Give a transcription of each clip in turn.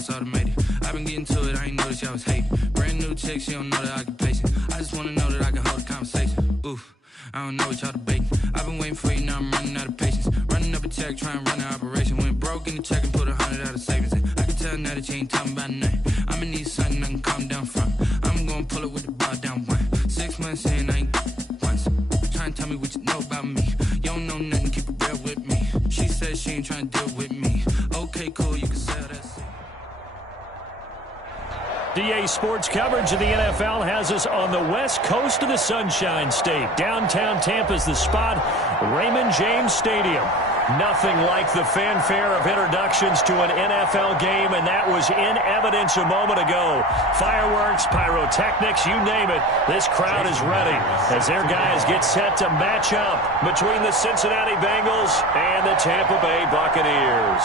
it's automated. I've been getting to it, I ain't noticed y'all was hating. Brand new chick, she don't know that I can pace it. I just wanna know that I can hold a conversation. Oof, I don't know what y'all debating. I've been waiting for you, now I'm running out of patience. Running up a check, trying to run an operation. Went broke in the check and put 100 out of savings in. I can tell now that you ain't talking about nothing. I'ma need something I can calm down from. I'm gonna pull it with the bar down one. 6 months in, I ain't once. Trying to tell me what you know about me. You don't know nothing, keep it real with me. She says she ain't trying to deal with me. Okay, cool, you can sell that shit. DA Sports coverage of the NFL has us on the west coast of the Sunshine State. Downtown Tampa's the spot, Raymond James Stadium. Nothing like the fanfare of introductions to an NFL game, and that was in evidence a moment ago. Fireworks, pyrotechnics, you name it. This crowd is ready as their guys get set to match up between the Cincinnati Bengals and the Tampa Bay Buccaneers.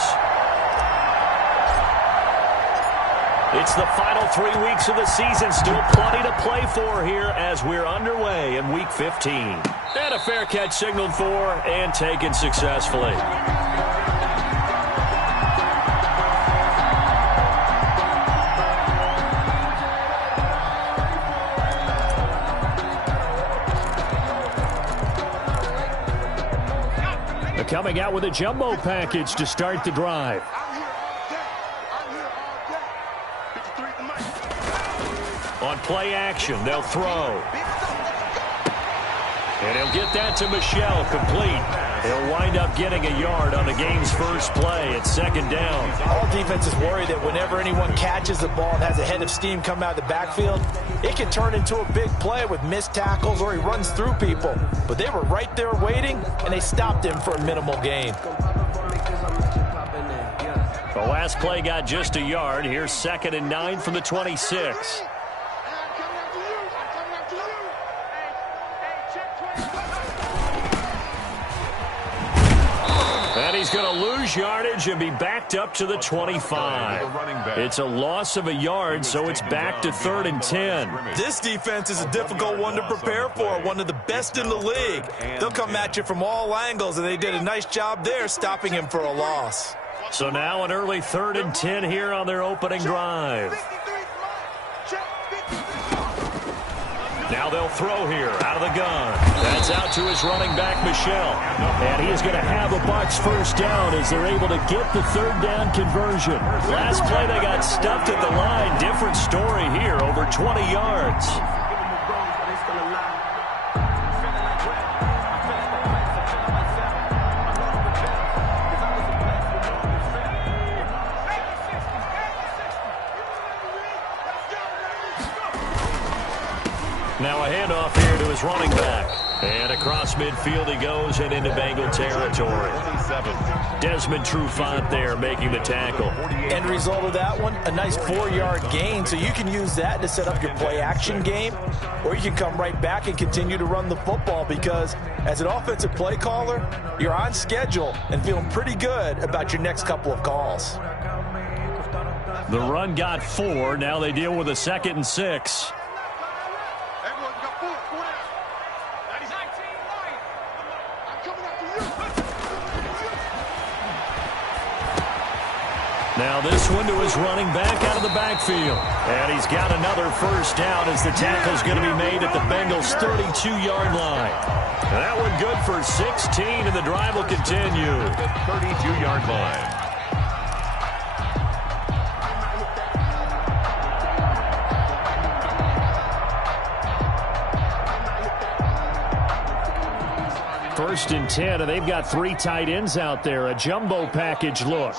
It's the final 3 weeks of the season. Still plenty to play for here as we're underway in Week 15. And a fair catch signaled for and taken successfully. They're coming out with a jumbo package to start the drive. On play action, they'll throw. And he'll get that to Michel, complete. He'll wind up getting a yard on the game's first play at second down. All defenses worry that whenever anyone catches the ball and has a head of steam come out of the backfield, it can turn into a big play with missed tackles or he runs through people. But they were right there waiting, and they stopped him for a minimal gain. The last play got just a yard. Here's 2nd and 9 from the 26. And he's going to lose yardage and be backed up to the 25. It's a loss of a yard, so it's back to 3rd and 10. This defense is a difficult one to prepare for, one of the best in the league. They'll come at you from all angles, and they did a nice job there stopping him for a loss. So now an early 3rd and 10 here on their opening drive. Now they'll throw here out of the gun. That's out to his running back, Michel. And he is going to have a Bucs first down as they're able to get the 3rd down conversion. Last play they got stuffed at the line. Different story here, over 20 yards. Now a handoff here to his running back. And across midfield he goes and into Bengal territory. Desmond Trufant there making the tackle. End result of that one, a nice 4-yard gain. So you can use that to set up your play-action game, or you can come right back and continue to run the football because as an offensive play caller, you're on schedule and feeling pretty good about your next couple of calls. The run got 4. Now they deal with a 2nd and 6. Now this one to his running back out of the backfield. And he's got another first down as the tackle's going to be made at the Bengals' 32-yard line. And that one good for 16, and the drive will continue. 32-yard line. First and 10, and they've got 3 tight ends out there. A jumbo package look.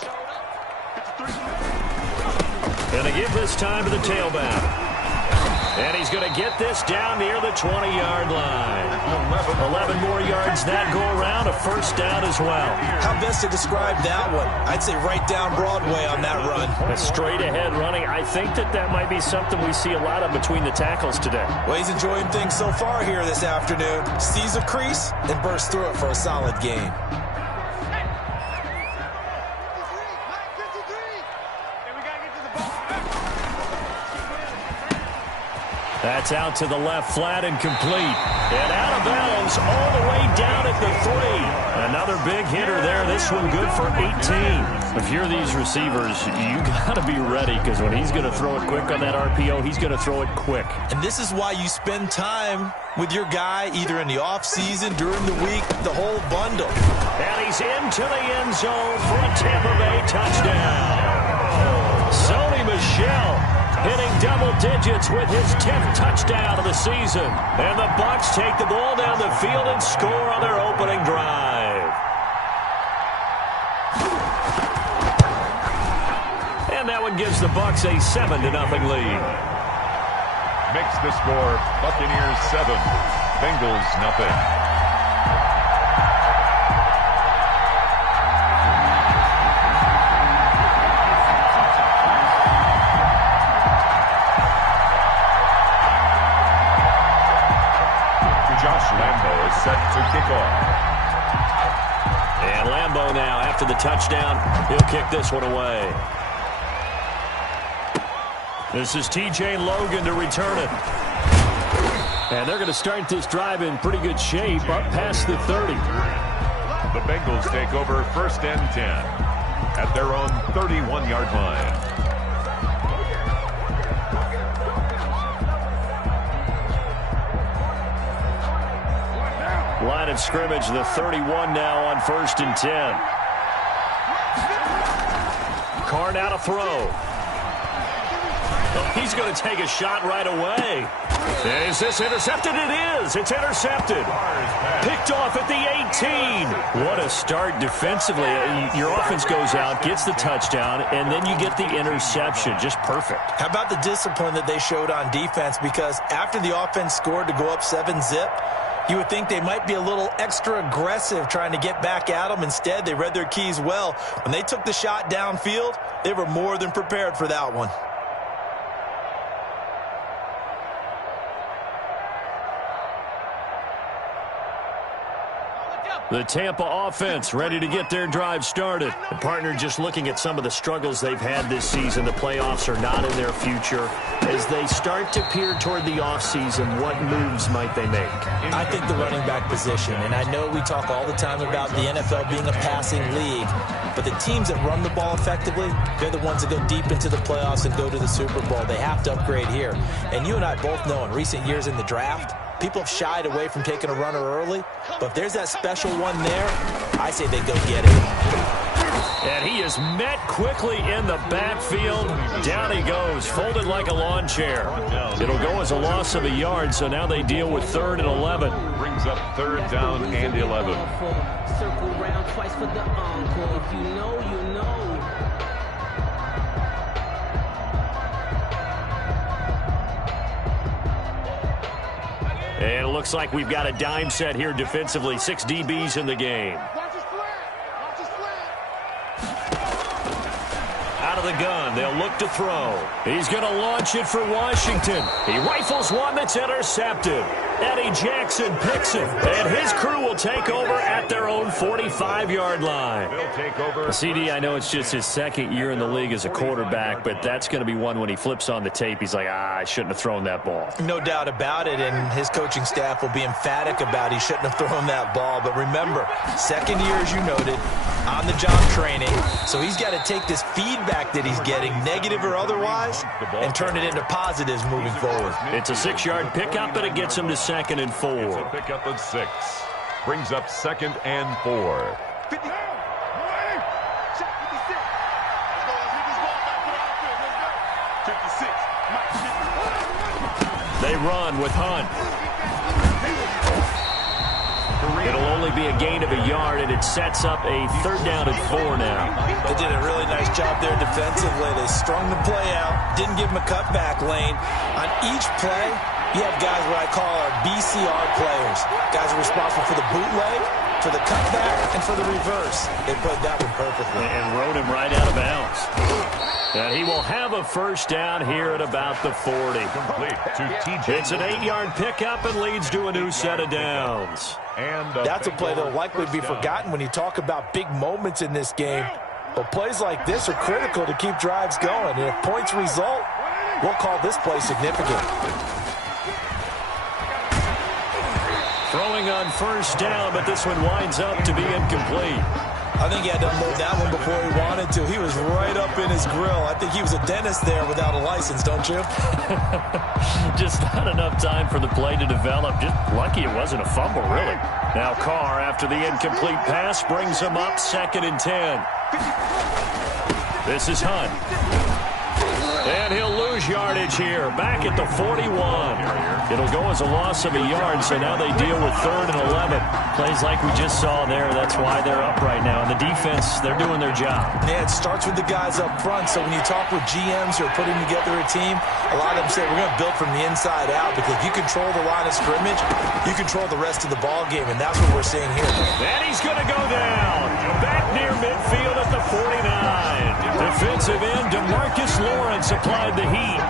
And they give this time to the tailback. And he's going to get this down near the 20-yard line. 11 more yards that go around, a first down as well. How best to describe that one? I'd say right down Broadway on that run. A straight-ahead running. I think that might be something we see a lot of between the tackles today. Well, he's enjoying things so far here this afternoon. Sees a crease and bursts through it for a solid gain. That's out to the left, flat and complete. And out of bounds all the way down at the 3. Another big hitter there. This one good for 18. If you're these receivers, you got to be ready because when he's going to throw it quick on that RPO, he's going to throw it quick. And this is why you spend time with your guy either in the offseason, during the week, the whole bundle. And he's into the end zone for a Tampa Bay touchdown. Sony Michel hitting double digits with his 10th touchdown of the season. And the Bucs take the ball down the field and score on their opening drive. And that one gives the Bucs a 7-0 lead. Makes the score Buccaneers 7, Bengals nothing. Lambeau is set to kick off. And Lambeau now, after the touchdown, he'll kick this one away. This is T.J. Logan to return it. And they're going to start this drive in pretty good shape, up past the 30. The Bengals take over 1st and 10 at their own 31-yard line. Line of scrimmage, the 31 now on 1st and 10. Carr now to throw. He's going to take a shot right away. Is this intercepted? It is. It's intercepted. Picked off at the 18. What a start defensively. Your offense goes out, gets the touchdown, and then you get the interception. Just perfect. How about the discipline that they showed on defense? Because after the offense scored to go up 7-zip, you would think they might be a little extra aggressive trying to get back at them. Instead, they read their keys well. When they took the shot downfield, they were more than prepared for that one. The Tampa offense ready to get their drive started. The partner just looking at some of the struggles they've had this season. The playoffs are not in their future. As they start to peer toward the offseason, what moves might they make? I think the running back position, and I know we talk all the time about the NFL being a passing league, but the teams that run the ball effectively, they're the ones that go deep into the playoffs and go to the Super Bowl. They have to upgrade here. And you and I both know in recent years in the draft, people have shied away from taking a runner early, but if there's that special one there, I say they go get it. And he is met quickly in the backfield. Down he goes, folded like a lawn chair. It'll go as a loss of a yard, so now they deal with 3rd and 11. Brings up 3rd down and 11. Circle round twice for the encore. If you know, you know. And it looks like we've got a dime set here defensively. 6 DBs in the game. Out of the gun, they'll look to throw. He's going to launch it for Washington. He rifles one that's intercepted. Eddie Jackson picks it, and his crew will take over at their own 45-yard line. They'll take over. CD, I know it's just his 2nd year in the league as a quarterback, but that's going to be one when he flips on the tape, he's like, I shouldn't have thrown that ball. No doubt about it, and his coaching staff will be emphatic about he shouldn't have thrown that ball. But remember, 2nd year, as you noted, on the job training, so he's got to take this feedback that he's getting, negative or otherwise, and turn it into positives moving forward. It's a 6-yard pickup, and it gets him to 2nd and 4. It's a pickup of 6. Brings up 2nd and 4. They run with Hunt. It'll only be a gain of a yard, and it sets up a 3rd down and 4 now. They did a really nice job there defensively. They strung the play out, didn't give him a cutback lane. On each play, you have guys what I call our BCR players. Guys are responsible for the bootleg, for the cutback, and for the reverse. They played that one perfectly. And rode him right out of bounds. And he will have a 1st down here at about the 40. Complete to TJ. It's an 8-yard pickup and leads to a new set of downs. And that's a play that will likely be forgotten when you talk about big moments in this game. But plays like this are critical to keep drives going. And if points result, we'll call this play significant. Throwing on first down, but this one winds up to be incomplete. I think he had to unload that one before he wanted to. He was right up in his grill. I think he was a dentist there without a license, don't you? Just not enough time for the play to develop. Just lucky it wasn't a fumble, really. Now Carr, after the incomplete pass, brings him up 2nd and 10. This is Hunt. And he'll lose yardage here. Back at the 41. It'll go as a loss of a yard, so now they deal with 3rd and 11. Plays like we just saw there. That's why they're up right now. And the defense, they're doing their job. Yeah, it starts with the guys up front. So when you talk with GMs who are putting together a team, a lot of them say we're going to build from the inside out, because if you control the line of scrimmage, you control the rest of the ball game, and that's what we're seeing here. And he's going to go down. Back near midfield at the 49. Defensive end DeMarcus Lawrence applied the heat.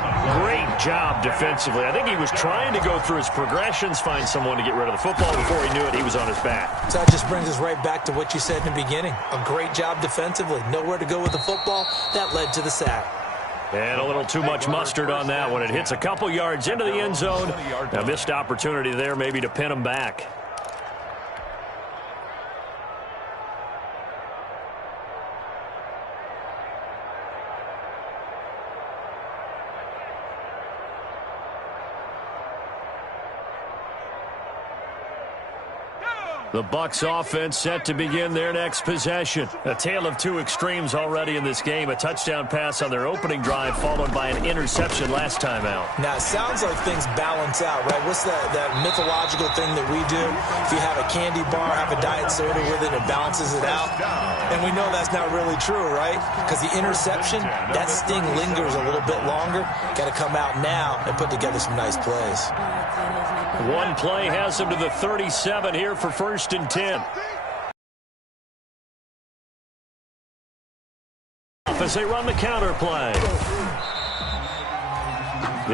Great job defensively. I think he was trying to go through his progressions, find someone to get rid of the football. Before he knew it, he was on his back. So that just brings us right back to what you said in the beginning. A great job defensively. Nowhere to go with the football. That led to the sack. And a little too much mustard on that one. It hits a couple yards into the end zone. A missed opportunity there maybe to pin him back. The Bucs offense set to begin their next possession. A tale of two extremes already in this game. A touchdown pass on their opening drive, followed by an interception last time out. Now, it sounds like things balance out, right? What's that mythological thing that we do? If you have a candy bar, have a diet soda with it, it balances it out. And we know that's not really true, right? Because the interception, that sting lingers a little bit longer. Got to come out now and put together some nice plays. One play has them to the 37 here for 1st and 10. As they run the counter play.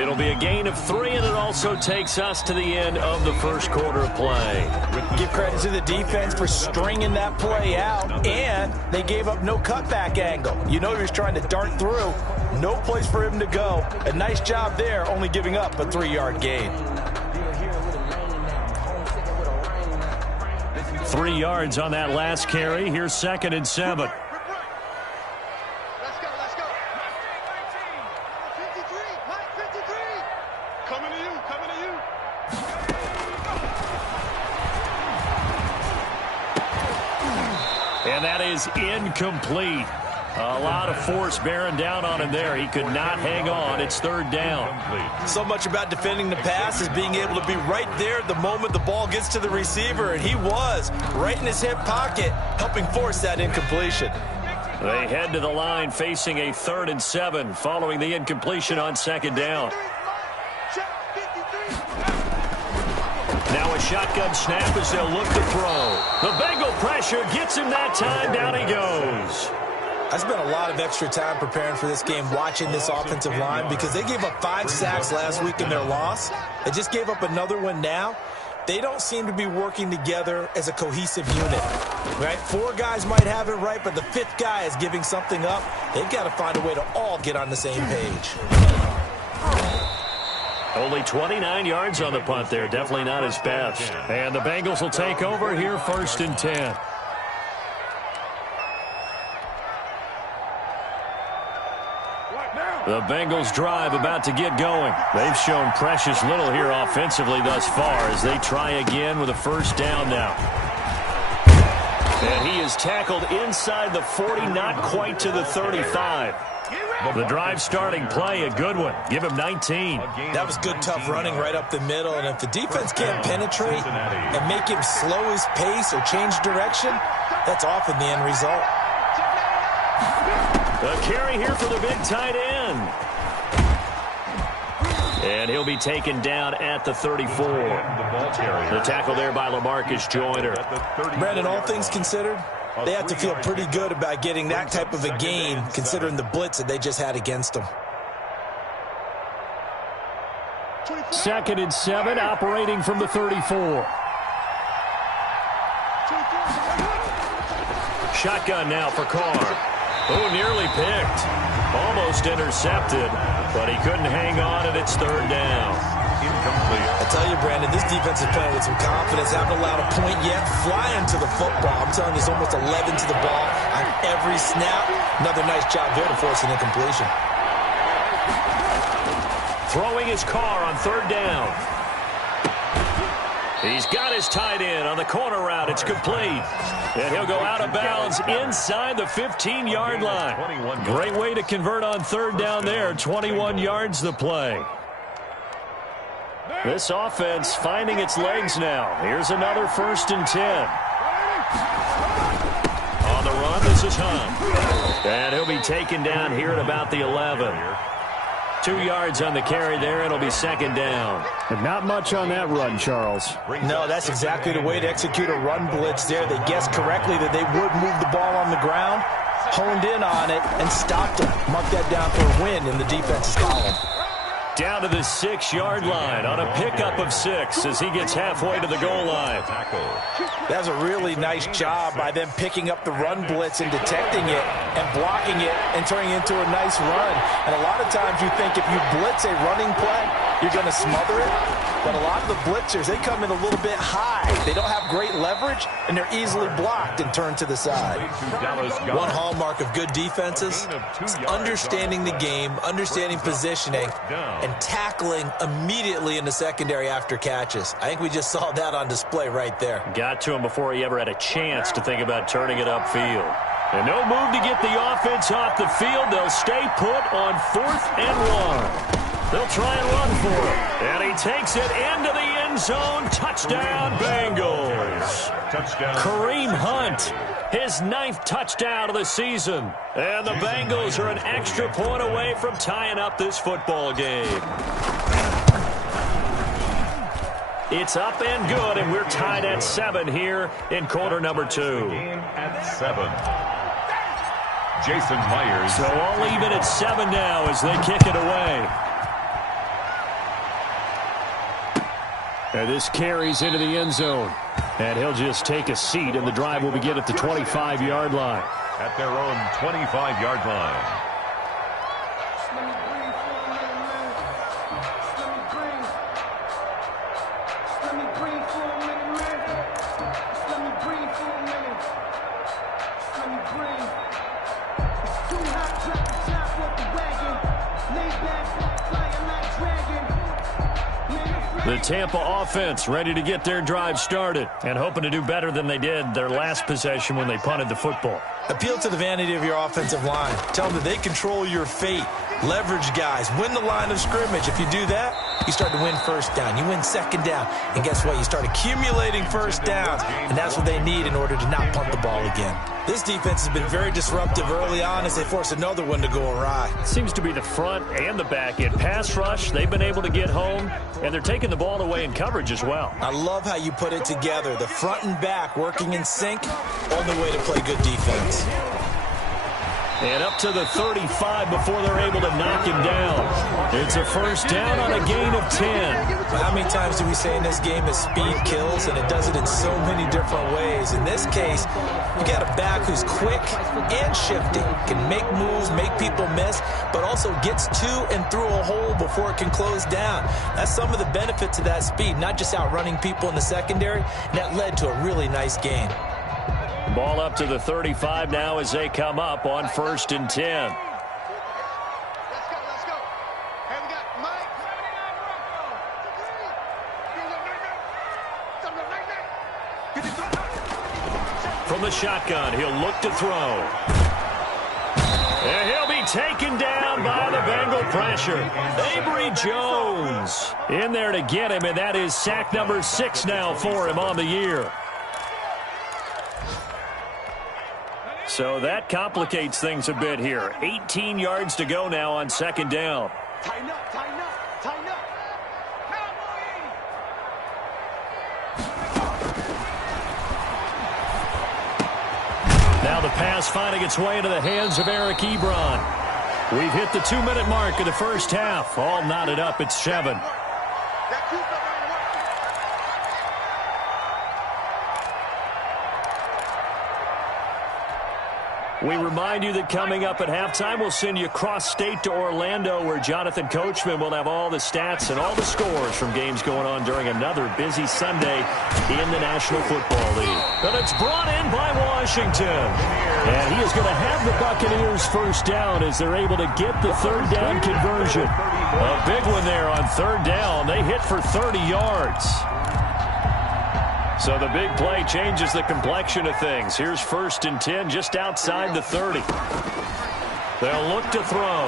It'll be a gain of 3, and it also takes us to the end of the first quarter of play. Give credit to the defense for stringing that play out, and they gave up no cutback angle. You know he was trying to dart through. No place for him to go. A nice job there, only giving up a 3-yard gain. 3 yards on that last carry. Here's 2nd and 7. Let's go. Mike 53. Coming to you. And that is incomplete. A lot of force bearing down on him there. He could not hang on. It's 3rd down. So much about defending the pass is being able to be right there at the moment the ball gets to the receiver, and he was right in his hip pocket, helping force that incompletion. They head to the line facing a 3rd and 7 following the incompletion on 2nd down. Now a shotgun snap as they'll look to throw. The Bengal pressure gets him that time. Down he goes. I spent a lot of extra time preparing for this game, watching this offensive line, because they gave up 5 sacks last week in their loss. They just gave up another one now. They don't seem to be working together as a cohesive unit, right? 4 guys might have it right, but the 5th guy is giving something up. They've got to find a way to all get on the same page. Only 29 yards on the punt there. Definitely not his best. And the Bengals will take over here 1st and 10. The Bengals drive about to get going. They've shown precious little here offensively thus far as they try again with a 1st down now. And he is tackled inside the 40, not quite to the 35. The drive starting play, a good one. Give him 19. That was good, tough running right up the middle. And if the defense can't penetrate and make him slow his pace or change direction, that's often the end result. A carry here for the big tight end. And he'll be taken down at the 34. The tackle there by LaMarcus Joyner. Brandon, all things considered, they have to feel pretty good about getting that type of a gain, considering the blitz that they just had against them. 2nd and 7, operating from the 34. Shotgun now for Carr. Oh, nearly picked. Almost intercepted, but he couldn't hang on, and it's third down. Incomplete. I tell you, Brandon, this defense is playing with some confidence. Haven't allowed a point yet. Flying to the football. I'm telling you, it's almost 11 to the ball on every snap. Another nice job there to force an incompletion. Throwing his car on third down. He's got his tight end on the corner route. It's complete. And he'll go out of bounds inside the 15-yard line. Great way to convert on third down there. 21 yards the play. This offense finding its legs now. Here's another 1st and 10. On the run, this is Hunt. And he'll be taken down here at about the 11. 2 yards on the carry there. It'll be 2nd down. But not much on that run, Charles. No, that's exactly the way to execute a run blitz there. They guessed correctly that they would move the ball on the ground, honed in on it, and stopped it. Mark that down for a win in the defense's column. Down to the 6-yard line on a pickup of 6 as he gets halfway to the goal line. That was a really nice job by them picking up the run blitz and detecting it and blocking it and turning it into a nice run. And a lot of times you think if you blitz a running play, you're going to smother it. But a lot of the blitzers, they come in a little bit high. They don't have great leverage, and they're easily blocked and turned to the side. One hallmark of good defenses is understanding the game, understanding positioning, and tackling immediately in the secondary after catches. I think we just saw that on display right there. Got to him before he ever had a chance to think about turning it upfield. And no move to get the offense off the field. They'll stay put on 4th and 1. They'll try and run for it. And he takes it into the end zone. Touchdown, Bengals. Touchdown. Kareem Hunt, his 9th touchdown of the season. And the Bengals are an extra point away from tying up this football game. It's up and good, and we're tied at 7 here in quarter number 2. Game at 7. Jason Myers. So all even at 7 now as they kick it away. And this carries into the end zone. And he'll just take a seat, and the drive will begin at the 25-yard line. At their own 25-yard line. The Tampa offense ready to get their drive started and hoping to do better than they did their last possession when they punted the football. Appeal to the vanity of your offensive line. Tell them that they control your fate. Leverage guys. Win the line of scrimmage. If you do that, you start to win 1st down. You win 2nd down. And guess what? You start accumulating 1st downs. And that's what they need in order to not punt the ball again. This defense has been very disruptive early on as they force another one to go awry. Seems to be the front and the back end. Pass rush, they've been able to get home, and they're taking the ball away in coverage as well. I love how you put it together. The front and back working in sync on the way to play good defense. And up to the 35 before they're able to knock him down. It's a 1st down on a gain of 10. How many times do we say in this game that speed kills, and it does it in so many different ways? In this case, you got a back who's quick and shifty, can make moves, make people miss, but also gets to and through a hole before it can close down. That's some of the benefits of that speed, not just outrunning people in the secondary, and that led to a really nice game. Ball up to the 35 now as they come up on 1st and 10. Let's go. Hey, we got Mike. From the shotgun, he'll look to throw. And he'll be taken down by the Bengal pressure. Avery Jones in there to get him, and that is sack number 6 now for him on the year. So that complicates things a bit here. 18 yards to go now on 2nd down. Tighten up. Now the pass finding its way into the hands of Eric Ebron. We've hit the 2-minute mark of the 1st half. All knotted up at 7. We remind you that coming up at halftime, we'll send you cross-state to Orlando, where Jonathan Coachman will have all the stats and all the scores from games going on during another busy Sunday in the National Football League. But it's brought in by Washington. And he is going to have the Buccaneers first down as they're able to get the third down conversion. A big one there on third down. They hit for 30 yards. So the big play changes the complexion of things. Here's 1st and 10 just outside the 30. They'll look to throw.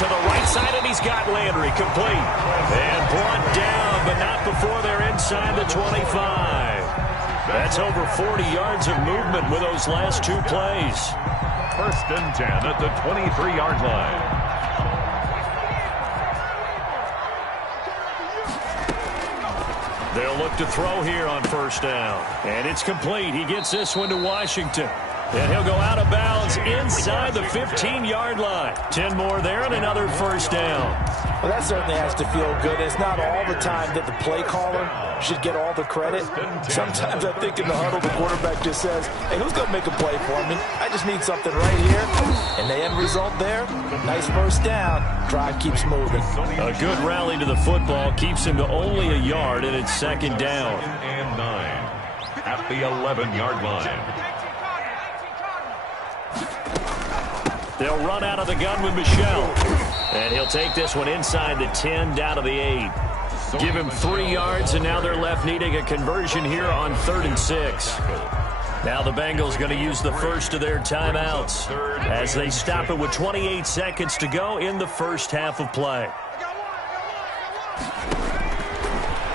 To the right side, and he's got Landry complete. And brought down, but not before they're inside the 25. That's over 40 yards of movement with those last two plays. 1st and 10 at the 23-yard line. They'll look to throw here on 1st down. And it's complete. He gets this one to Washington. And he'll go out of bounds inside the 15-yard line. 10 more there and another 1st down. Well, that certainly has to feel good. It's not all the time that the play caller should get all the credit. Sometimes I think in the huddle, the quarterback just says, hey, who's going to make a play for me? I just need something right here. And the end result there, nice 1st down. Drive keeps moving. A good rally to the football keeps him to only a yard, and it's 2nd down. And 9 at the 11-yard line. They'll run out of the gun with Michel. And he'll take this one inside the 10 down to the 8. Give him 3 yards, and now they're left needing a conversion here on 3rd and 6. Now the Bengals going to use the first of their timeouts as they stop it with 28 seconds to go in the first half of play.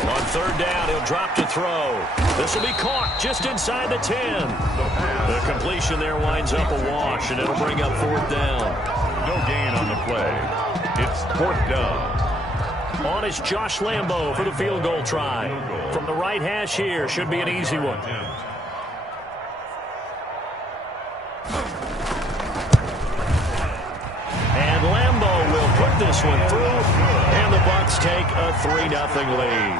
On 3rd down, he'll drop to throw. This will be caught just inside the 10. The completion there winds up a wash, and it'll bring up 4th down. No gain on the play. It's 4th down. On is Josh Lambo for the field goal try. From the right hash here, should be an easy one. And Lambo will put this one through, and the Bucs take a 3-0 lead.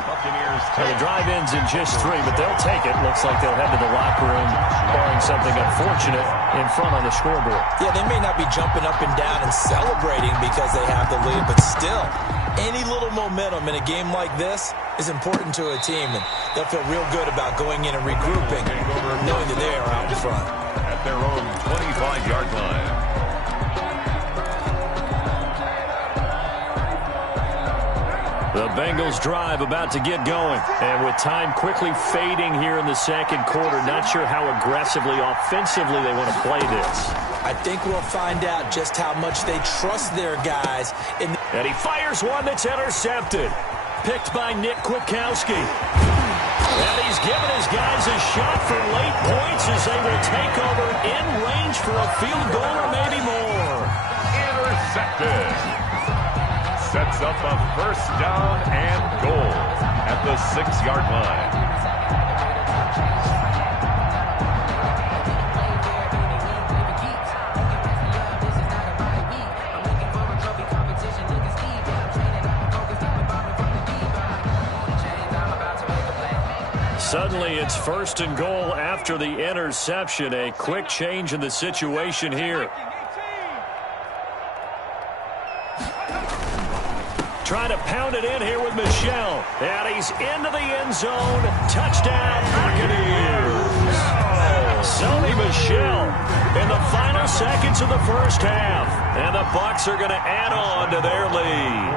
The drive ends in just 3, but they'll take it. Looks like they'll head to the locker room, barring something unfortunate in front on the scoreboard. Yeah, they may not be jumping up and down and celebrating because they have the lead, but still, any little momentum in a game like this is important to a team, and they'll feel real good about going in and regrouping, knowing that they are out in front. At their own 25-yard line. The Bengals drive about to get going. And with time quickly fading here in the 2nd quarter, not sure how aggressively, offensively they want to play this. I think we'll find out just how much they trust their guys. And he fires one that's intercepted. Picked by Nick Kwiatkowski. And he's given his guys a shot for late points as they will take over in range for a field goal or maybe more. Intercepted. Sets up a 1st down and goal at the 6-yard line. Suddenly it's 1st and goal after the interception. A quick change in the situation here. Trying to pound it in here with Michel. And he's into the end zone. Touchdown, Buccaneers. Sony Michel in the final seconds of the first half. And the Bucs are going to add on to their lead.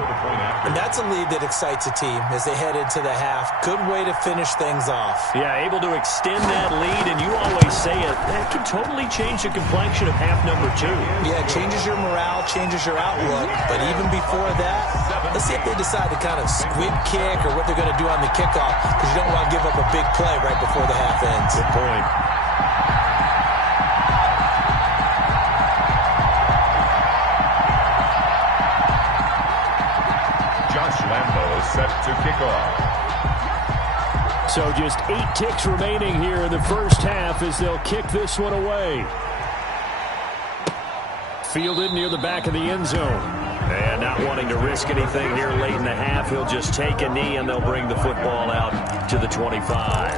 And that's a lead that excites a team as they head into the half. Good way to finish things off. Yeah, able to extend that lead, and you always say it. That can totally change the complexion of half number 2. Yeah, it changes your morale, changes your outlook. But even before that, let's see if they decide to kind of squib kick or what they're going to do on the kickoff, because you don't want to give up a big play right before the half ends. Good point. Set to kick off. So just 8 ticks remaining here in the first half as they'll kick this one away. Fielded near the back of the end zone. And not wanting to risk anything here late in the half, he'll just take a knee and they'll bring the football out to the 25.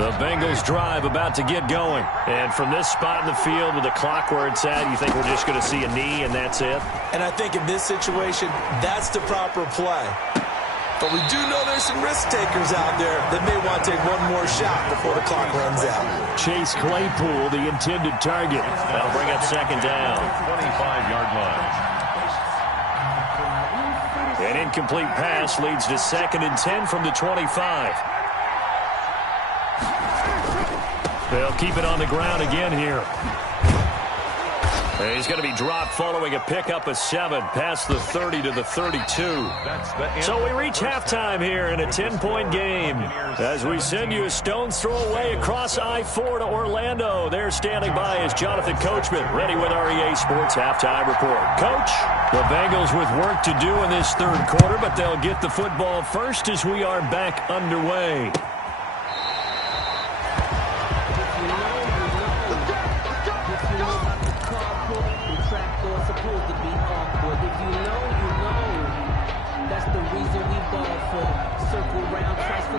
The Bengals drive about to get going. And from this spot in the field with the clock where it's at, you think we're just going to see a knee and that's it? And I think in this situation, that's the proper play. But we do know there's some risk takers out there that may want to take one more shot before the clock runs out. Chase Claypool, the intended target. That'll bring up second down. 25-yard line. An incomplete pass leads to 2nd and 10 from the 25. They'll keep it on the ground again here. And he's going to be dropped following a pickup of 7 past the 30 to the 32. So we reach halftime here in a 10-point game as we send you a stone's throw away across I-4 to Orlando. There standing by is Jonathan Coachman, ready with our EA Sports Halftime Report. Coach, the Bengals with work to do in this third quarter, but they'll get the football first as we are back underway.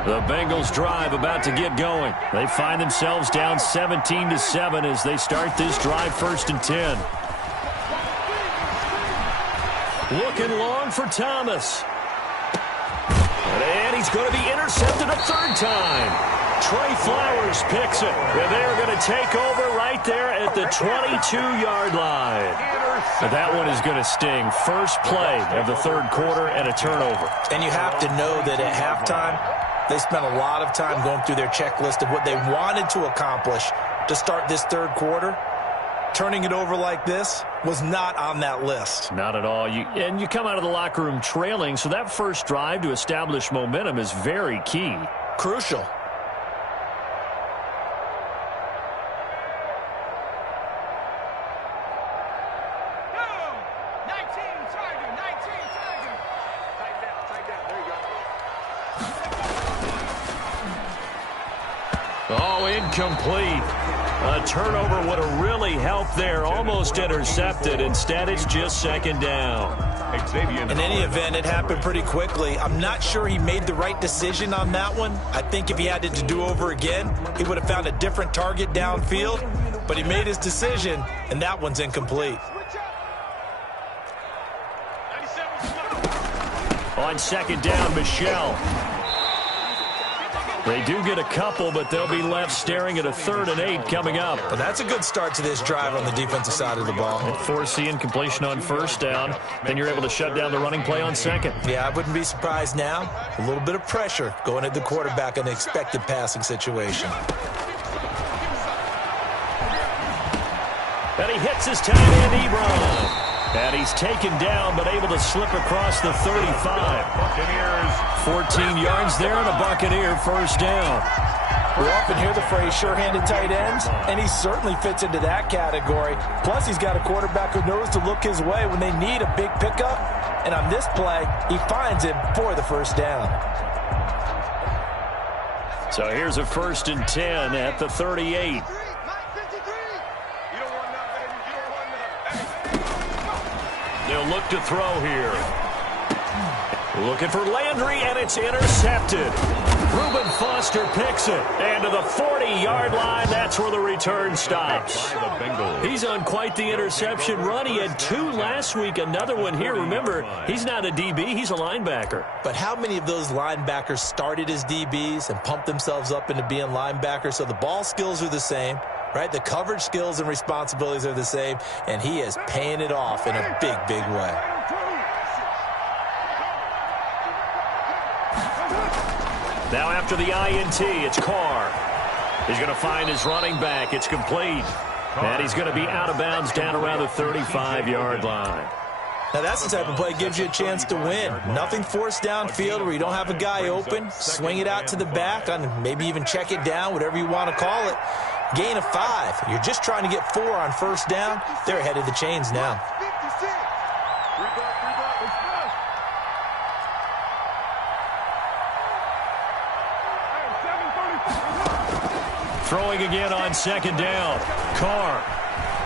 The Bengals drive about to get going. They find themselves down 17-7 as they start this drive 1st and 10. Looking long for Thomas. And he's going to be intercepted a 3rd time. Trey Flowers picks it. And they're going to take over right there at the 22-yard line. But that one is going to sting. First play of the 3rd quarter and a turnover. And you have to know that at halftime, they spent a lot of time going through their checklist of what they wanted to accomplish to start this 3rd quarter. Turning it over like this was not on that list. Not at all. And you come out of the locker room trailing, so that first drive to establish momentum is very key. Crucial. Oh, incomplete. A turnover would have really helped there. Almost intercepted. Instead, it's just 2nd down. In any event, it happened pretty quickly. I'm not sure he made the right decision on that one. I think if he had it to do over again, he would have found a different target downfield. But he made his decision, and that one's incomplete. On 2nd down, Michelle. They do get a couple, but they'll be left staring at a 3rd and 8 coming up. Well, that's a good start to this drive on the defensive side of the ball. And forcing completion on 1st down. Then you're able to shut down the running play on 2nd. Yeah, I wouldn't be surprised now. A little bit of pressure going at the quarterback in an expected passing situation. And he hits his tight end, Ebron. And he's taken down, but able to slip across the 35. Buccaneers. 14 yards there and a Buccaneer 1st down. We often hear the phrase sure-handed tight ends, and he certainly fits into that category. Plus, he's got a quarterback who knows to look his way when they need a big pickup. And on this play, he finds him for the 1st down. So here's a 1st and 10 at the 38. They'll look to throw here. Looking for Landry, and it's intercepted. Reuben Foster picks it. And to the 40-yard line, that's where the return stops. He's on quite the interception run. He had 2 last week, another one here. Remember, he's not a DB, he's a linebacker. But how many of those linebackers started as DBs and pumped themselves up into being linebackers? So the ball skills are the same. Right, the coverage skills and responsibilities are the same, and he is paying it off in a big, big way. Now after the INT, it's Carr. He's going to find his running back. It's complete. And he's going to be out of bounds down around the 35-yard line. Now that's the type of play that gives you a chance to win. Nothing forced downfield where you don't have a guy open. Swing it out to the back, and maybe even check it down, whatever you want to call it. Gain of 5. You're just trying to get 4 on 1st down. They're ahead of the chains now. Throwing again on second down. Carr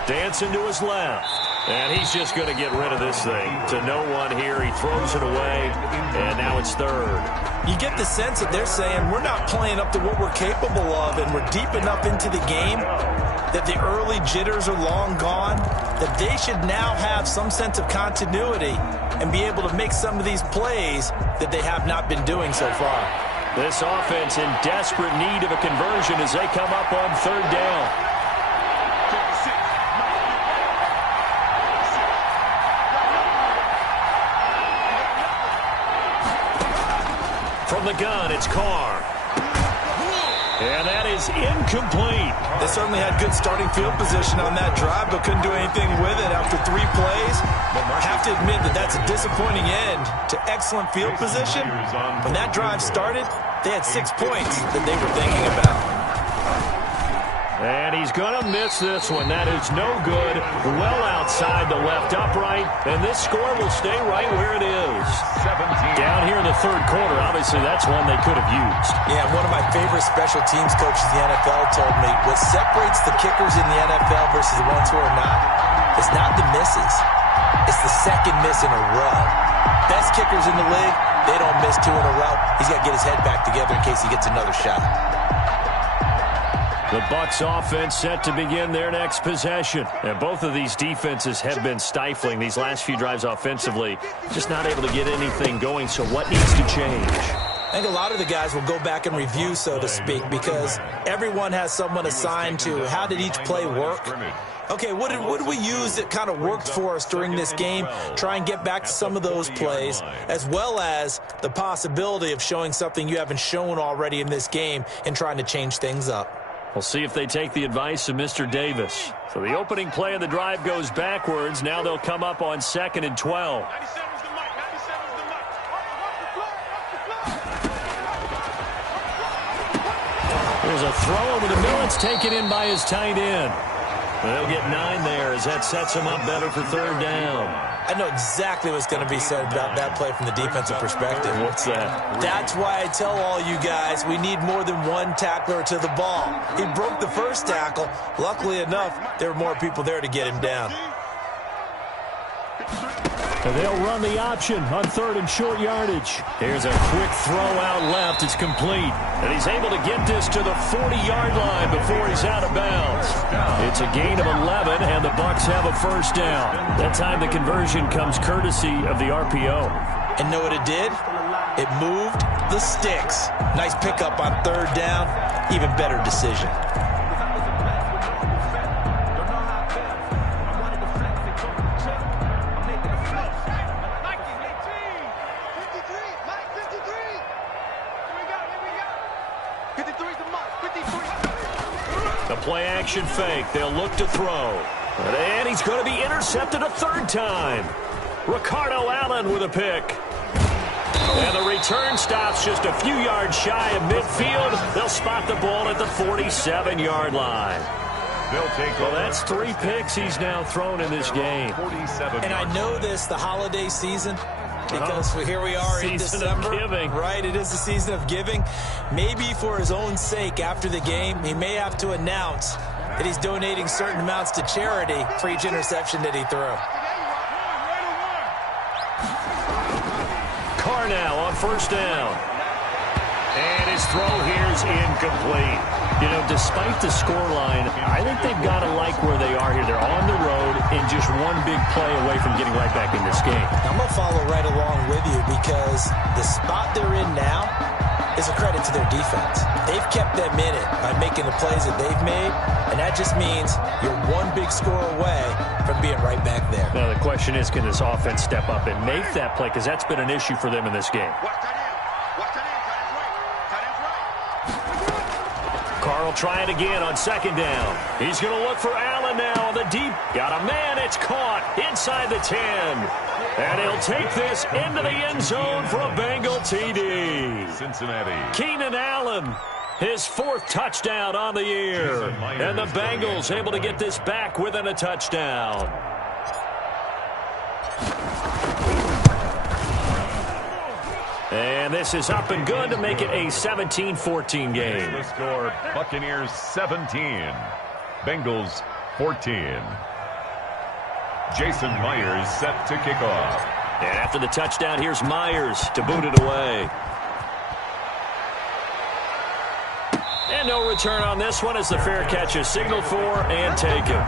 dancing to his left. And he's just going to get rid of this thing. To no one here. He throws it away. And now it's third. You get the sense that they're saying we're not playing up to what we're capable of, and we're deep enough into the game that the early jitters are long gone, that they should now have some sense of continuity and be able to make some of these plays that they have not been doing so far. This offense in desperate need of a conversion as they come up on third down. From the gun, it's Carr. And that is incomplete. They certainly had good starting field position on that drive, but couldn't do anything with it after 3 plays. I have to admit that that's a disappointing end to excellent field position. When that drive started, they had 6 points that they were thinking about. And he's going to miss this one. That is no good. Well outside the left upright. And this score will stay right where it is. 17. Down here in the third quarter, obviously that's one they could have used. Yeah, one of my favorite special teams coaches in the NFL told me what separates the kickers in the NFL versus the ones who are not is not the misses. It's the second miss in a row. Best kickers in the league, they don't miss 2 in a row. He's got to get his head back together in case he gets another shot. The Bucs offense set to begin their next possession. And both of these defenses have been stifling these last few drives offensively. Just not able to get anything going, so what needs to change? I think a lot of the guys will go back and review, so to speak, because everyone has someone assigned to how did each play work. Okay, what did we use that kind of worked for us during this game? Try and get back to some of those plays, as well as the possibility of showing something you haven't shown already in this game and trying to change things up. We'll see if they take the advice of Mr. Davis. So the opening play of the drive goes backwards. Now they'll come up on 2nd and 12. There's a throw over the middle. It's taken in by his tight end. They'll get 9 there as that sets him up better for third down. I know exactly what's going to be said about that play from the defensive perspective. What's that? That's why I tell all you guys we need more than one tackler to the ball. He broke the first tackle. Luckily enough, there were more people there to get him down. And they'll run the option on 3rd and short yardage. Here's a quick throw out left. It's complete. And he's able to get this to the 40-yard line before he's out of bounds. It's a gain of 11, and the Bucs have a first down. That time the conversion comes courtesy of the RPO. And know what it did? It moved the sticks. Nice pickup on 3rd down. Even better decision. The play-action fake. They'll look to throw. And he's going to be intercepted a 3rd time. Ricardo Allen with a pick. And the return stops just a few yards shy of midfield. They'll spot the ball at the 47-yard line. Well, that's 3 picks he's now thrown in this game. And I know this, the holiday season, because here we are in December. Right, it is the season of giving. Maybe for his own sake after the game, he may have to announce that he's donating certain amounts to charity for each interception that he threw. Carr now on 1st down. And his throw here is incomplete. You know, despite the scoreline, I think they've got to like where they are here. They're on the road and just one big play away from getting right back in this game. I'm going to follow right along with you because the spot they're in now is a credit to their defense. They've kept them in it by making the plays that they've made, and that just means you're one big score away from being right back there. Now, the question is, can this offense step up and make that play? Because that's been an issue for them in this game. Carr will try it again on 2nd down. He's going to look for Allen now on the deep. Got a man. It's caught inside the 10. And he'll take this into the end zone for a Bengal TD. Cincinnati. Keenan Allen, his 4th touchdown on the year. And the Bengals able to get this back within a touchdown. And this is up and good to make it a 17-14 game. The score, Buccaneers 17, Bengals 14. Jason Myers set to kick off. And after the touchdown, here's Myers to boot it away. And no return on this one as the fair catch is signaled for and taken.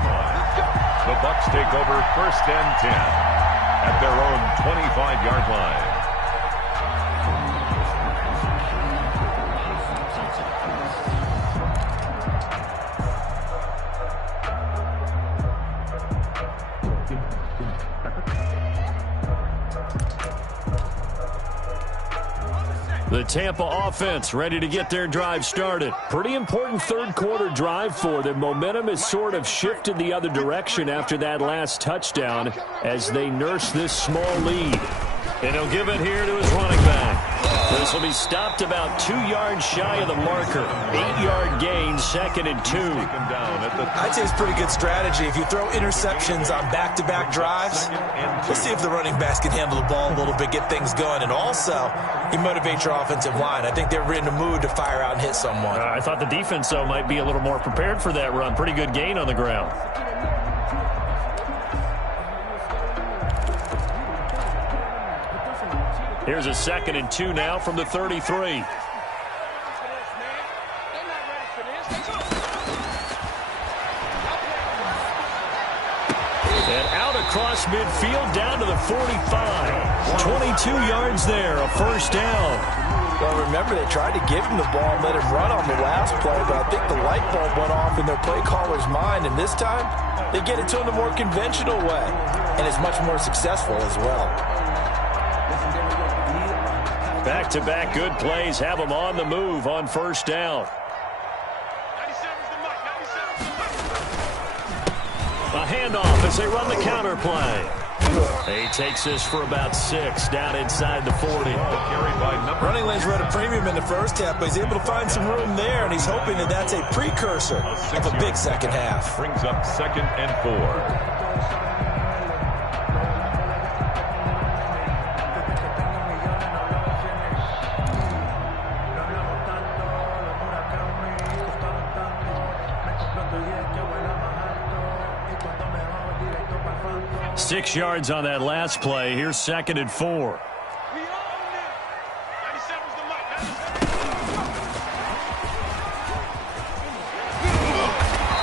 The Bucs take over 1st and 10 at their own 25-yard line. The Tampa offense ready to get their drive started. Pretty important third-quarter drive for them. Momentum has sort of shifted the other direction after that last touchdown as they nurse this small lead. And he'll give it here to his running back. This will be stopped about 2 yards shy of the marker. 8-yard gain, 2nd and 2. I'd say it's pretty good strategy. If you throw interceptions on back-to-back drives, let's see if the running backs can handle the ball a little bit, get things going. And also, you motivate your offensive line. I think they're in the mood to fire out and hit someone. I thought the defense, though, might be a little more prepared for that run. Pretty good gain on the ground. Here's a 2nd and 2 now from the 33. And out across midfield down to the 45. 22 yards there, a first down. Well, remember, they tried to give him the ball and let him run on the last play, but I think the light bulb went off in their play caller's mind, and this time they get it to him the more conventional way, and it's much more successful as well. Back-to-back good plays have them on the move on first down. A handoff as they run the counter play. He takes this for about 6 down inside the 40. Running lanes were at a premium in the first half, but he's able to find some room there, and he's hoping that that's a precursor of a big second half. Brings up 2nd and 4. Six yards on that last play. Here's 2nd and 4.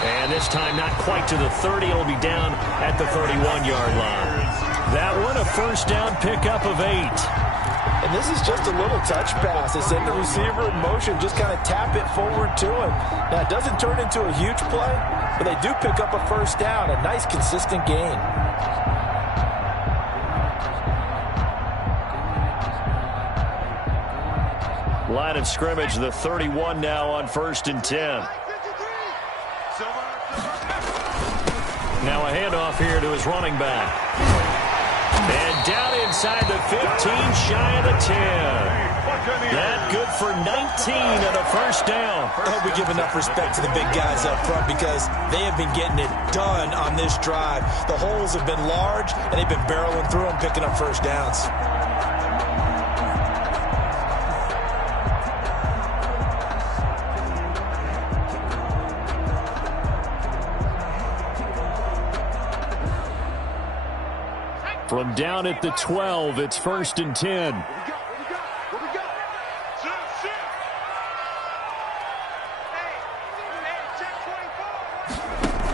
And this time not quite to the 30. It'll be down at the 31-yard line. That one a first down pickup of 8. And this is just a little touch pass. They send the receiver in motion, just kind of tap it forward to him. Now, it doesn't turn into a huge play, but they do pick up a first down, a nice, consistent gain. Line of scrimmage, the 31 now on 1st and 10. Now a handoff here to his running back. And down inside the 15, shy of the 10. That good for 19 and a first down. I hope we give enough respect to the big guys up front because they have been getting it done on this drive. The holes have been large, and they've been barreling through them, picking up first downs. From down at the 12, it's 1st and 10.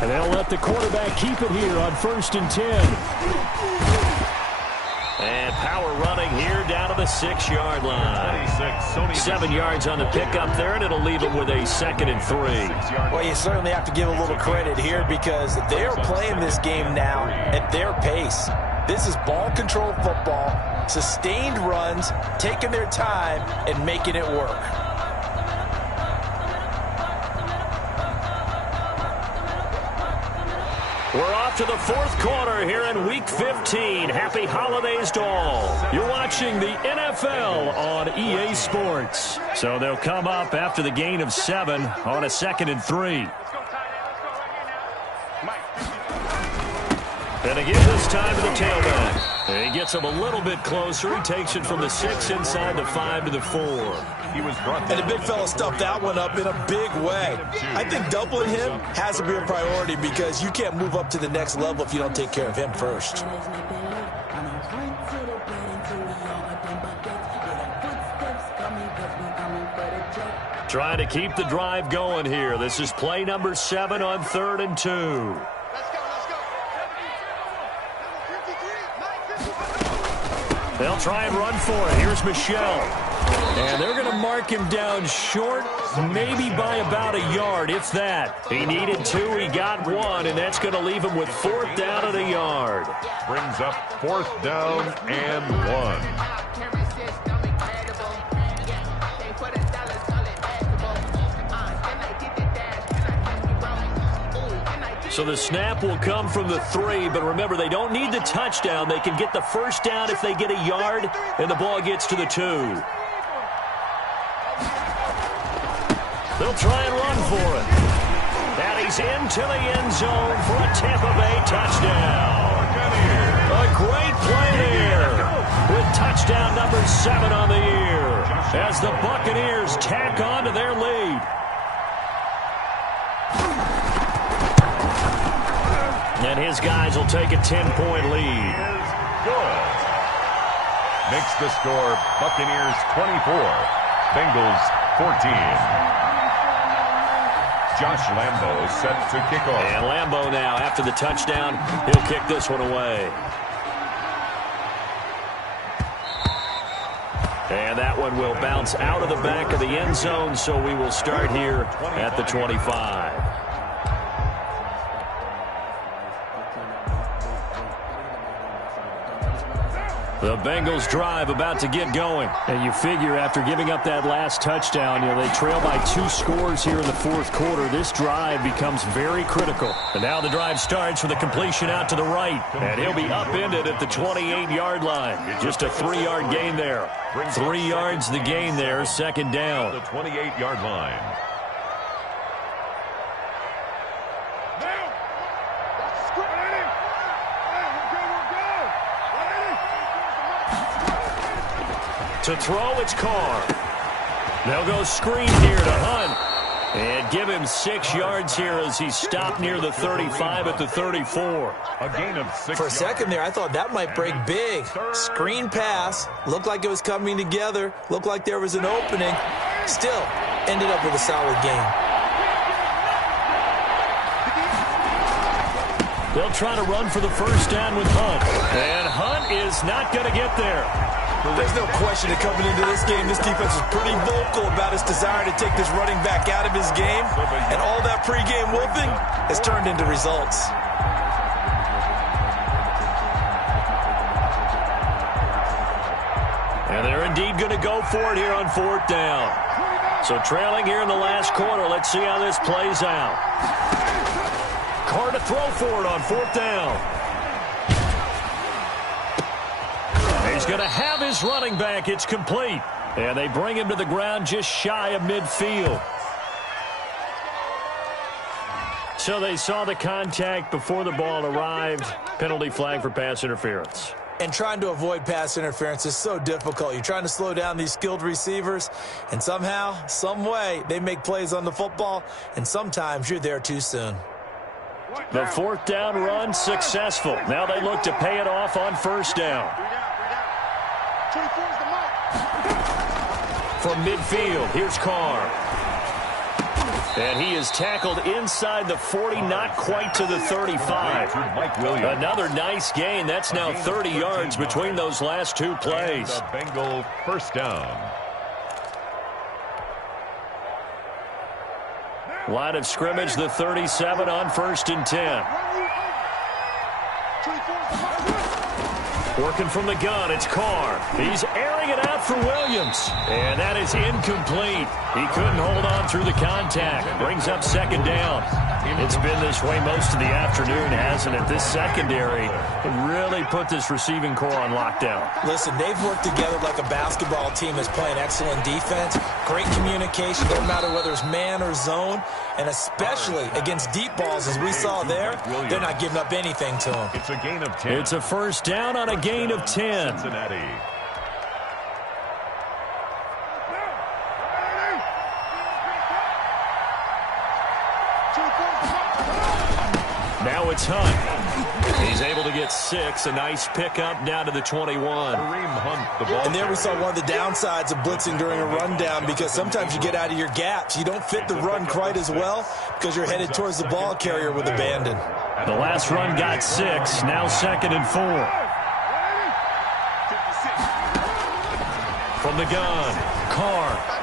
And they'll let the quarterback keep it here on 1st and 10. And power running here down to the 6-yard line. 7 yards on the pickup there, and it'll leave them with a 2nd and 3. Well, you certainly have to give a little credit here because they're playing this game now at their pace. This is ball control football, sustained runs, taking their time, and making it work. We're off to the 4th quarter here in Week 15. Happy holidays to all. You're watching the NFL on EA Sports. So they'll come up after the gain of 7 on a 2nd and 3. And they give this time to the tailback. And he gets him a little bit closer. He takes it from the 6 inside the 5 to the 4. He was brought down. And the big fella stuffed that one up in a big way. I think doubling him has to be a priority because you can't move up to the next level if you don't take care of him first. Trying to keep the drive going here. This is play number 7 on 3rd and 2. Let's go. They'll try and run for it. Here's Michelle. And they're going to mark him down short, maybe by about a yard, if that. He needed 2, he got 1, and that's going to leave him with 4th down and a yard. Brings up 4th down and 1. So the snap will come from the 3, but remember, they don't need the touchdown. They can get the 1st down if they get a yard, and the ball gets to the 2. They'll try and run for it. And he's into the end zone for a Tampa Bay touchdown. A great play there with touchdown number 7 on the year as the Buccaneers tack on to their lead. And his guys will take a 10-point lead. Good. Makes the score Buccaneers 24, Bengals 14. Josh Lambo set to kick off. And Lambo now, after the touchdown, he'll kick this one away. And that one will bounce out of the back of the end zone, so we will start here at the 25. The Bengals drive about to get going. And you figure after giving up that last touchdown, they trail by 2 scores here in the 4th quarter. This drive becomes very critical. And now the drive starts with a completion out to the right. And he'll be upended at the 28-yard line. Just a 3-yard gain there. 3 yards the gain there, 2nd down. The 28-yard line. To throw, it's Carr. They'll go screen here to Hunt. And give him 6 yards here as he's stopped near the 35 at the 34. A gain of 6 For a yards. second there, I thought that might break big. Screen pass. Looked like it was coming together. Looked like there was an opening. Still, ended up with a solid gain. They'll try to run for the 1st down with Hunt. And Hunt is not going to get there. There's no question that coming into this game, this defense is pretty vocal about its desire to take this running back out of his game. And all that pregame whooping has turned into results. And they're indeed going to go for it here on 4th down. So trailing here in the last quarter. Let's see how this plays out. Carr to throw for it on 4th down. He's going to have his running back. It's complete. And they bring him to the ground just shy of midfield. So they saw the contact before the ball arrived. Penalty flag for pass interference. And trying to avoid pass interference is so difficult. You're trying to slow down these skilled receivers, and somehow, some way, they make plays on the football, and sometimes you're there too soon. The 4th down run successful. Now they look to pay it off on 1st down. From midfield, here's Carr. And he is tackled inside the 40, not quite to the 35. Another nice gain. That's now 30 yards between those last 2 plays. The Bengal 1st down. Line of scrimmage, the 37 on 1st and 10. Working from the gun, it's Carr. He's airing it out for Williams. And that is incomplete. He couldn't hold on through the contact. Brings up 2nd down. It's been this way most of the afternoon, hasn't it? This secondary really put this receiving core on lockdown. Listen, they've worked together like a basketball team that's playing excellent defense, great communication, no matter whether it's man or zone, and especially against deep balls, as we saw there, they're not giving up anything to them. It's a gain of 10. It's a first down on a gain of 10. Cincinnati. Now it's Hunt. He's able to get 6. A nice pickup down to the 21. And there we saw one of the downsides of blitzing during a rundown, because sometimes you get out of your gaps. You don't fit the run quite as well because you're headed towards the ball carrier with abandon. The last run got 6. Now 2nd and 4. From the gun, Carr.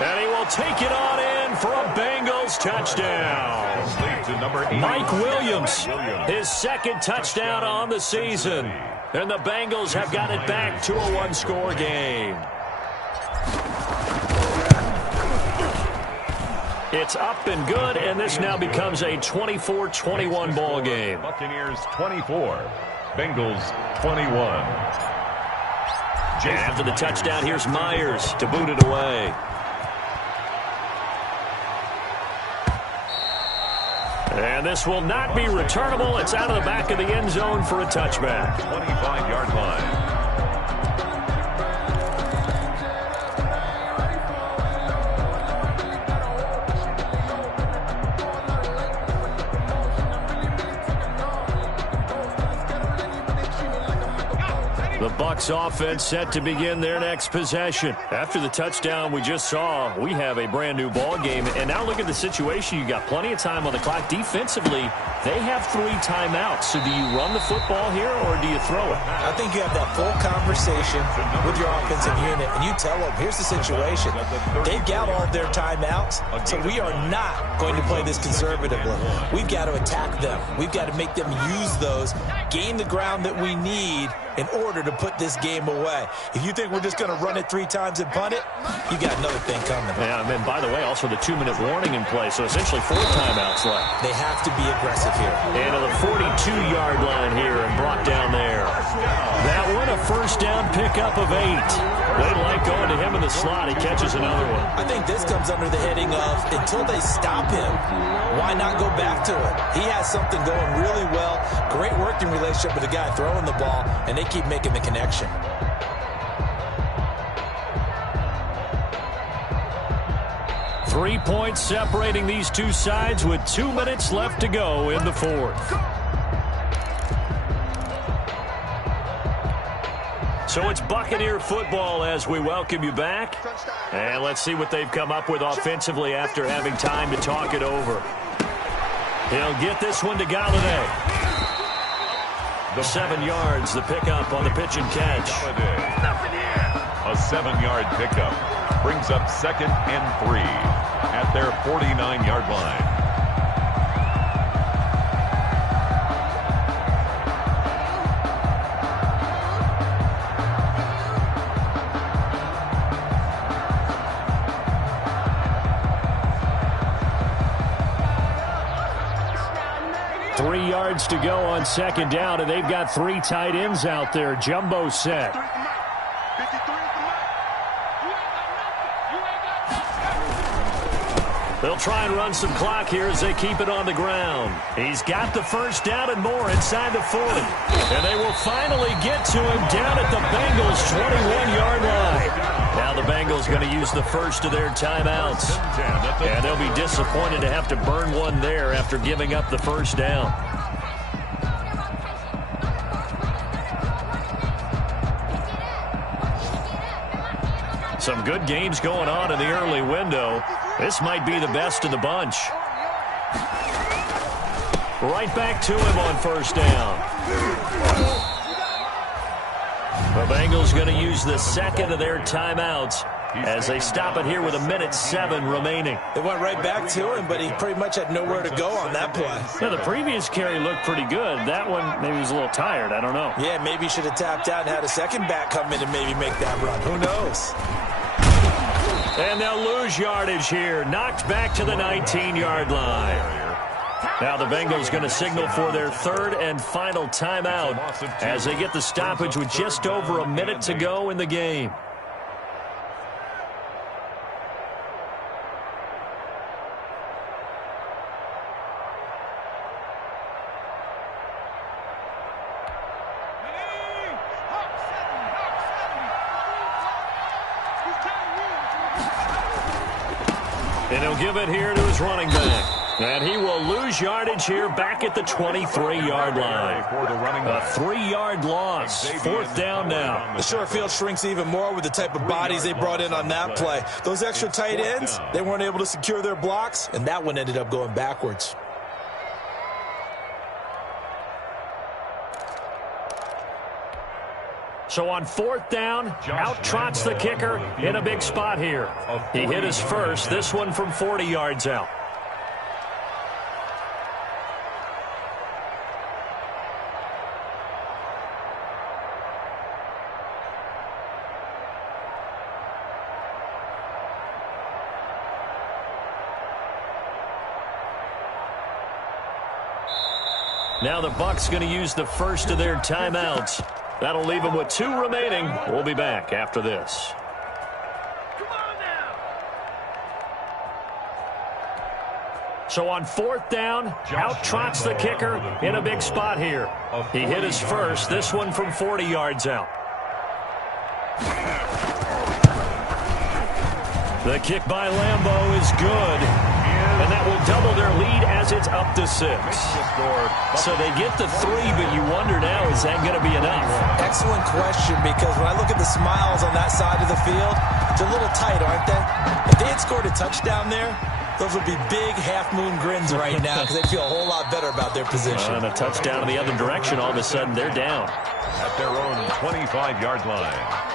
And he will take it on in for a Bengals touchdown. Mike Williams, his 2nd touchdown on the season. And the Bengals have got it back to a one-score game. It's up and good, and this now becomes a 24-21 ball game. Buccaneers 24, Bengals 21. And after the touchdown, here's Myers to boot it away. And this will not be returnable. It's out of the back of the end zone for a touchback. 25-yard line. The Bucs offense set to begin their next possession. After the touchdown we just saw, we have a brand new ball game. And now look at the situation. You got plenty of time on the clock. Defensively, they have 3 timeouts. So do you run the football here or do you throw it? I think you have that full conversation with your offensive unit, and you tell them, here's the situation. They've got all of their timeouts, so we are not going to play this conservatively. We've got to attack them. We've got to make them use those, gain the ground that we need in order to put this game away. If you think we're just going to run it 3 times and punt it, you got another thing coming. Yeah, and by the way, also the 2-minute warning in play, so essentially 4 timeouts left. They have to be aggressive here. And to the 42-yard line here and brought down there. That one, a first down pickup of 8. They like going to him in the slot. He catches another one. I think this comes under the heading of, until they stop him, why not go back to it? He has something going really well. Great working relationship with the guy throwing the ball, and they keep making the connection. Three points separating these two sides with 2 minutes left to go in the 4th. So it's Buccaneer football as we welcome you back. And let's see what they've come up with offensively after having time to talk it over. He'll get this one to Galladay. 7 yards, the pickup on the pitch and catch. A 7-yard pickup brings up 2nd and 3 at their 49-yard line. Three yards to go on 2nd down, and they've got 3 tight ends out there. Jumbo set. They'll try and run some clock here as they keep it on the ground. He's got the first down and more inside the 40. And they will finally get to him down at the Bengals' 21-yard line. Now the Bengals going to use the first of their timeouts. And they'll be disappointed to have to burn one there after giving up the first down. Some good games going on in the early window. This might be the best of the bunch. Right back to him on first down. The Bengals going to use the 2nd of their timeouts as they stop it here with 1:07 remaining. They went right back to him, but he pretty much had nowhere to go on that play. Yeah, the previous carry looked pretty good. That one, maybe he was a little tired. I don't know. Yeah, maybe he should have tapped out and had a second back come in and maybe make that run. Who knows? And they'll lose yardage here. Knocked back to the 19-yard line. Now the Bengals going to signal for their third and final timeout as they get the stoppage with just over a minute to go in the game. And he'll give it here to his running back. And he will lose yardage here back at the 23-yard line. A 3-yard loss. Fourth down now. The short field shrinks even more with the type of bodies they brought in on that play. Those extra tight ends, they weren't able to secure their blocks, and that one ended up going backwards. So on fourth down, out trots the kicker in a big spot here. He hit his first, this one from 40 yards out. Now the Bucs going to use the first of their timeouts. That'll leave them with 2 remaining. We'll be back after this. So on fourth down, out trots the kicker in a big spot here. He hit his first, this one from 40 yards out. The kick by Lambeau is good. And that will double their lead as it's up to 6. So they get the 3, but you wonder now, is that going to be enough? Excellent question, because when I look at the smiles on that side of the field, it's a little tight, aren't they? If they had scored a touchdown there, those would be big half-moon grins right now because they feel a whole lot better about their position. And a touchdown in the other direction, all of a sudden they're down. At their own 25-yard line.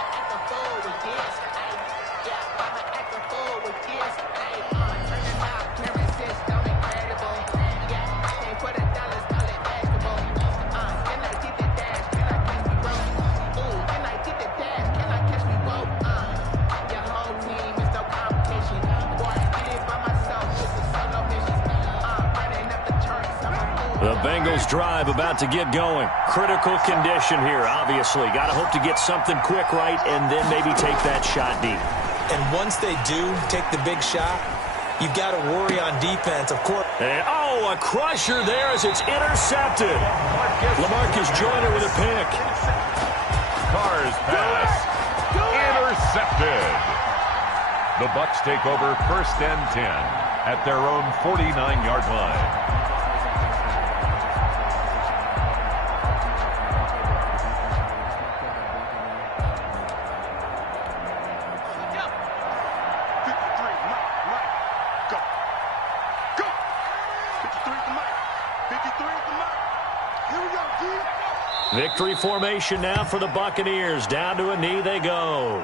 The Bengals drive about to get going. Critical condition here, obviously. Got to hope to get something quick right and then maybe take that shot deep. And once they do take the big shot, you've got to worry on defense, of course. And, oh, a crusher there as it's intercepted. LaMarcus Joyner with a pick. Carr's pass. Intercepted. The Bucs take over first and 10 at their own 49-yard line. Victory formation now for the Buccaneers. Down to a knee they go.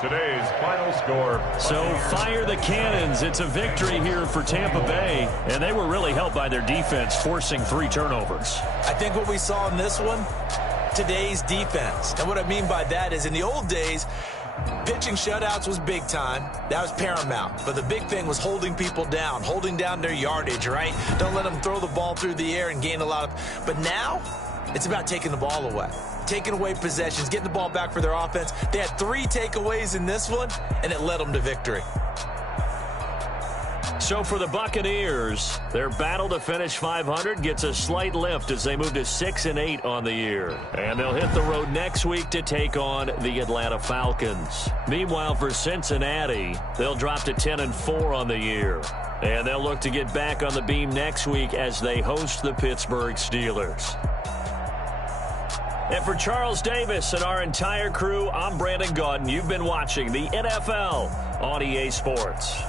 Today's final score. So fire the cannons. It's a victory here for Tampa Bay. And they were really helped by their defense, forcing 3 turnovers. I think what we saw in this one, today's defense. And what I mean by that is in the old days, pitching shutouts was big time. That was paramount. But the big thing was holding people down, holding down their yardage, right? Don't let them throw the ball through the air and gain a lot of... But now, it's about taking the ball away. Taking away possessions, getting the ball back for their offense. They had 3 takeaways in this one, and it led them to victory. So for the Buccaneers, their battle to finish 500 gets a slight lift as they move to 6-8 on the year. And they'll hit the road next week to take on the Atlanta Falcons. Meanwhile, for Cincinnati, they'll drop to 10-4 on the year. And they'll look to get back on the beam next week as they host the Pittsburgh Steelers. And for Charles Davis and our entire crew, I'm Brandon Gaudin. You've been watching the NFL on EA Sports.